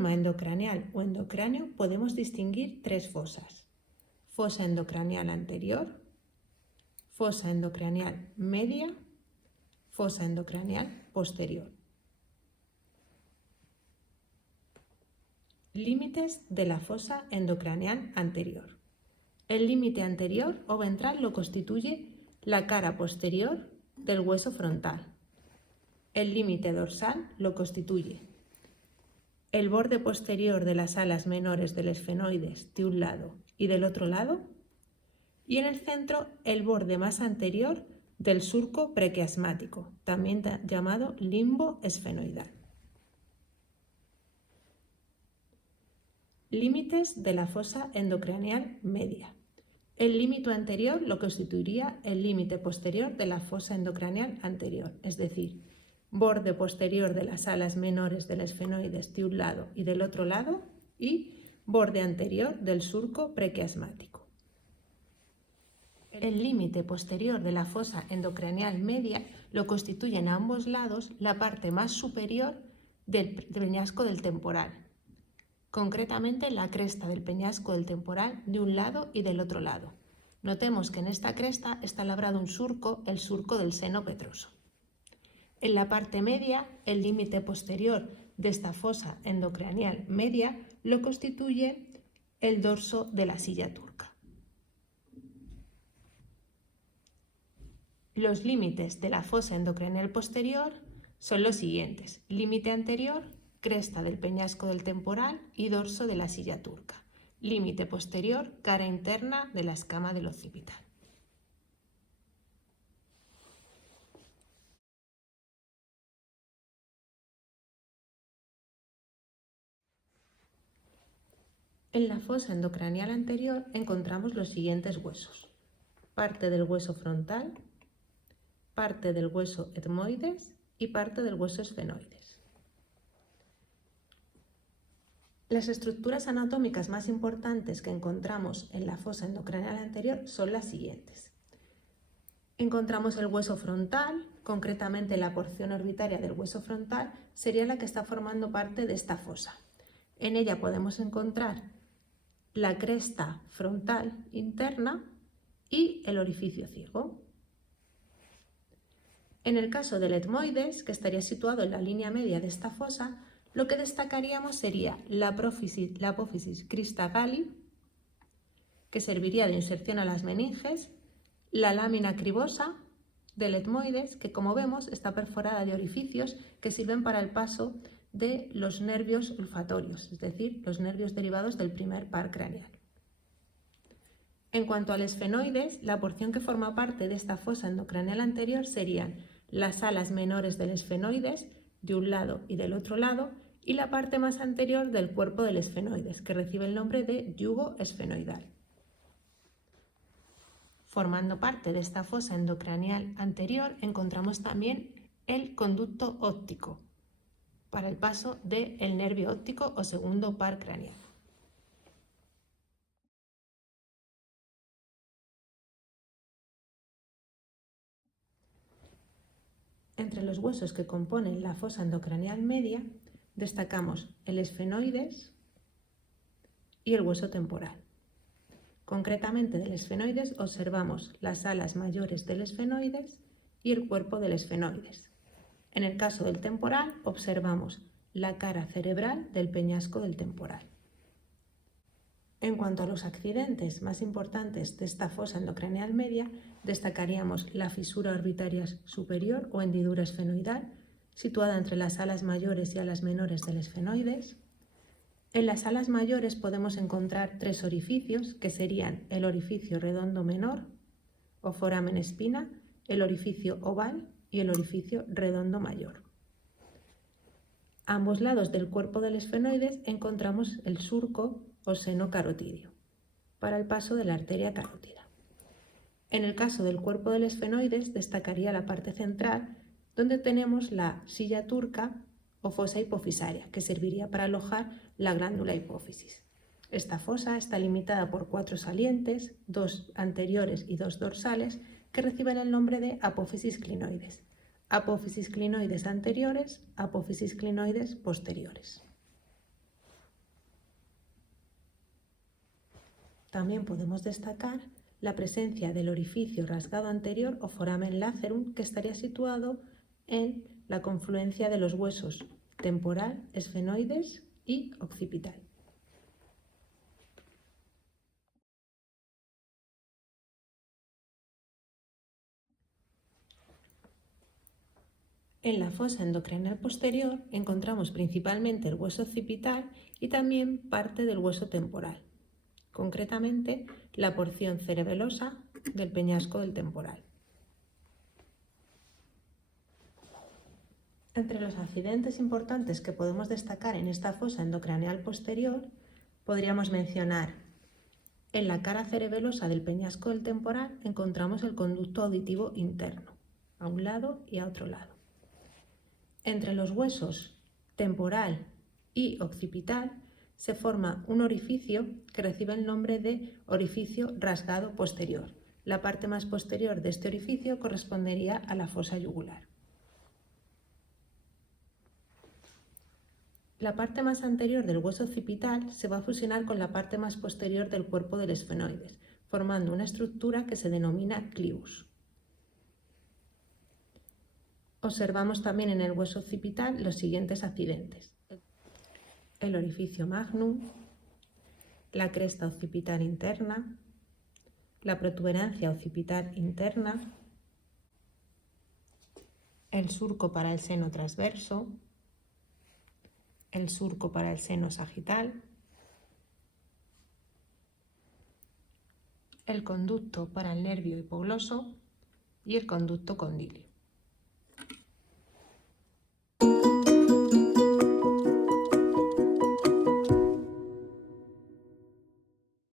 forma endocraneal o endocráneo podemos distinguir tres fosas: fosa endocraneal anterior, fosa endocraneal media, fosa endocraneal posterior. Límites de la fosa endocraneal anterior. El límite anterior o ventral lo constituye la cara posterior del hueso frontal. El límite dorsal lo constituye el borde posterior de las alas menores del esfenoides de un lado y del otro lado, y en el centro el borde más anterior del surco prequiasmático, también llamado limbo esfenoidal. Límites de la fosa endocraneal media. El límite anterior lo constituiría el límite posterior de la fosa endocraneal anterior, es decir, borde posterior de las alas menores del esfenoides de un lado y del otro lado, y borde anterior del surco prequiasmático. El límite posterior de la fosa endocraneal media lo constituyen a ambos lados la parte más superior del peñasco del temporal, concretamente la cresta del peñasco del temporal de un lado y del otro lado. Notemos que en esta cresta está labrado un surco, el surco del seno petroso. En la parte media, el límite posterior de esta fosa endocraneal media lo constituye el dorso de la silla turca. Los límites de la fosa endocraneal posterior son los siguientes: límite anterior, cresta del peñasco del temporal y dorso de la silla turca. Límite posterior, cara interna de la escama del occipital. En la fosa endocraneal anterior encontramos los siguientes huesos: parte del hueso frontal, parte del hueso etmoides y parte del hueso esfenoides. Las estructuras anatómicas más importantes que encontramos en la fosa endocraneal anterior son las siguientes. Encontramos el hueso frontal, concretamente la porción orbitaria del hueso frontal sería la que está formando parte de esta fosa. En ella podemos encontrar la cresta frontal interna y el orificio ciego. En el caso del etmoides, que estaría situado en la línea media de esta fosa, lo que destacaríamos sería la apófisis crista galli, que serviría de inserción a las meninges, la lámina cribosa del etmoides, que como vemos está perforada de orificios que sirven para el paso de los nervios olfatorios, es decir, los nervios derivados del primer par craneal. En cuanto al esfenoides, la porción que forma parte de esta fosa endocraneal anterior serían las alas menores del esfenoides de un lado y del otro lado, y la parte más anterior del cuerpo del esfenoides, que recibe el nombre de yugo esfenoidal. Formando parte de esta fosa endocraneal anterior encontramos también el conducto óptico, para el paso del nervio óptico o segundo par craneal. Entre los huesos que componen la fosa endocraneal media destacamos el esfenoides y el hueso temporal. Concretamente del esfenoides observamos las alas mayores del esfenoides y el cuerpo del esfenoides. En el caso del temporal observamos la cara cerebral del peñasco del temporal. En cuanto a los accidentes más importantes de esta fosa endocraneal media, destacaríamos la fisura orbitaria superior o hendidura esfenoidal, situada entre las alas mayores y alas menores del esfenoides. En las alas mayores podemos encontrar tres orificios, que serían el orificio redondo menor o foramen espina, el orificio oval y el orificio redondo mayor. A ambos lados del cuerpo del esfenoides encontramos el surco o seno carotídeo, para el paso de la arteria carótida. En el caso del cuerpo del esfenoides destacaría la parte central, donde tenemos la silla turca o fosa hipofisaria, que serviría para alojar la glándula hipófisis. Esta fosa está limitada por 4 salientes, 2 anteriores y 2 dorsales, que reciben el nombre de apófisis clinoides. Apófisis clinoides anteriores, apófisis clinoides posteriores. También podemos destacar la presencia del orificio rasgado anterior o foramen lacerum, que estaría situado en la confluencia de los huesos temporal, esfenoides y occipital. En la fosa endocraneal posterior encontramos principalmente el hueso occipital y también parte del hueso temporal, concretamente la porción cerebelosa del peñasco del temporal. Entre los accidentes importantes que podemos destacar en esta fosa endocraneal posterior, podríamos mencionar: en la cara cerebelosa del peñasco del temporal encontramos el conducto auditivo interno, a un lado y a otro lado. Entre los huesos temporal y occipital se forma un orificio que recibe el nombre de orificio rasgado posterior. La parte más posterior de este orificio correspondería a la fosa yugular. La parte más anterior del hueso occipital se va a fusionar con la parte más posterior del cuerpo del esfenoides, formando una estructura que se denomina clivus. Observamos también en el hueso occipital los siguientes accidentes: el orificio magnum, la cresta occipital interna, la protuberancia occipital interna, el surco para el seno transverso, el surco para el seno sagital, el conducto para el nervio hipogloso y el conducto condilio.